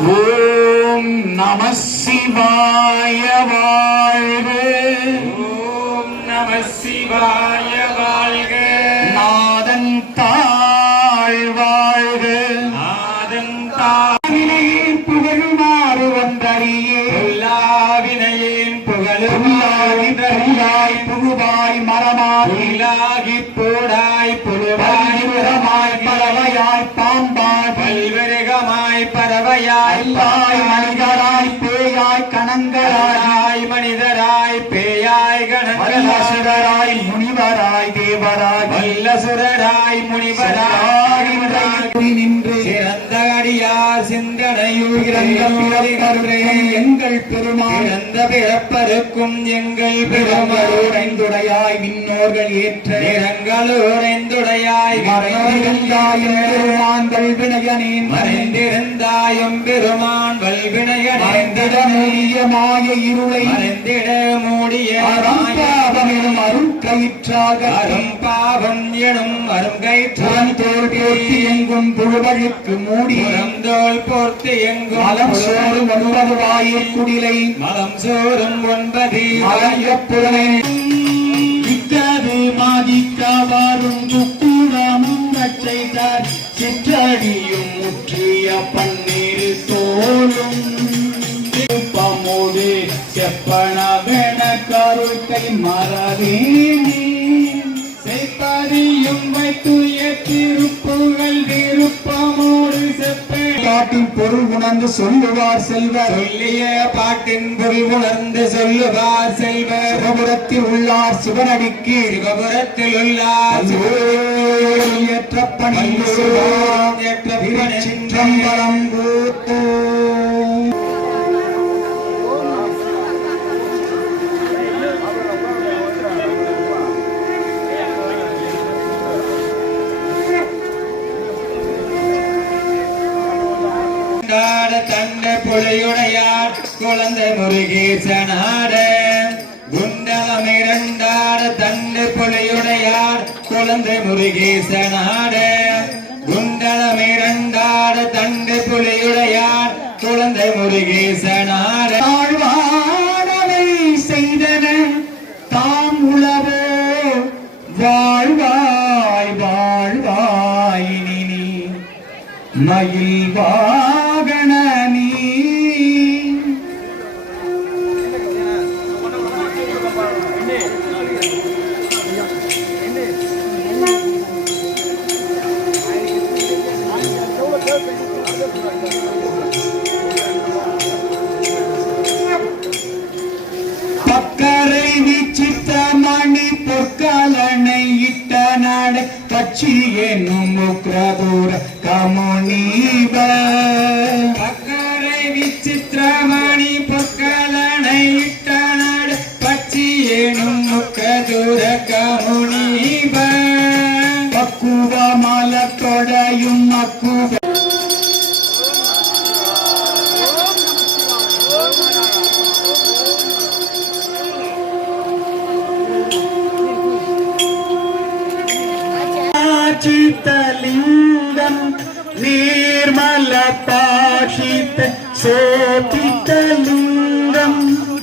ஓம் நம சிவாய வாழ்க. ஓம் நம சிவாய வாழ்க. நாதன் தாழ் வாழ்க. நாதன் தாவினையின் புகழுமாறு வந்தறியே. எல்லாவினையின் புகழுமாய் புகுவாய் மரமாகி போடாய் புழுவாய் பறவையாய் பாம்பாய் பல்விருகமாய் பறவையாய் மனிதராய் பேயாய் கணங்களாய் மனிதராய் பேயாய் கணங்களாய் முனிவராய் தேவராய் வல்லசுரராய் முனிவராய் நின்று சிறந்த அடியார் சிந்தனையுள் எங்கள் பெருமாள் இறந்த பிறப்பருக்கும் எங்கள் பெருமருடைந்துடையாய் விண்ணோர்கள் ஏற்ற நிறங்களோரைந்துடையாய் பெருமான் வல்வினையனேன் மறைந்திருந்தாயும் பெருமான் வல்வினையனைந்திட மூடிய மாய இருளை மறைந்திட மூடிய அரும்பாவமெனும் அருட்கயிற்றாக அரும்பாவம் எனும் அருங்கயிற்றான் தோல் போர்த்தி எங்கும் புழுவழுக்கு மூடி தோல் போர்த்து எங்கும் மலம் சோறும் 9 வாயில் குடிலை மலம் சோறும் 9 மலையப்புறனை இக்காது மாதிக்காவாரும் துக்குணமும் செய்தார் சிற்றடியும் முற்றிய பன்னீர் தோளும் பமோடு செப்பனவென கருத்தை மறவேனே செய்ப்பதியும் வைத்துய திருப்புகள் விருப்பமோடு பாட்டின் பொருள் உணர்ந்து சொல்லுவார் செல்வர். சொல்லிய பாட்டின் பொருள் உணர்ந்து சொல்லுவார் செல்வர். சிவபுரத்தில் உள்ளார் சிவனடிக்கு சிவபுரத்தில் உள்ளார் ஏற்ற பணி ஏற்ற சிற்றம்பலம் கூத்து தண்ட புலையுடையார் குழந்தை முருகேசனாட குண்டலமிரண்டாட தண்டு புலையுடையார் குழந்தை முருகேசனாட குண்டலமிரண்டாட தண்டு புலையுடையார் குழந்தை முருகேசனாட வாழ்வானவை செய்தன தாம் உளவோ வாழ்வாய் வாழ்வாய் நீ மயில் வாகன நீ பக்கரை வீச்சித்த மணி பொற்காலனை இட்ட நாடு பச்சி என்னும் முக்ரதூர கமுனீப பக்கரை விசித்திரமணி பொற்காலனை இட்ட நாடு பச்சி எனும் முக்ரதூர கமுனீப பக்குவ மலத்தொடையும் மக்குவ சித்தலிங்கம் நீர்மல பாஷித்த சோபித்தலிங்கம்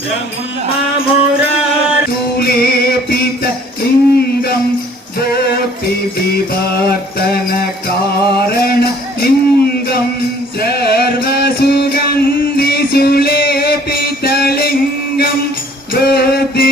பிரம்மமுரூலேபித லிங்கம் ஜோதி விவர்த்தன காரண லிங்கம் சர்வசுகந்தி சுலேபித லிங்கம் ஜோதி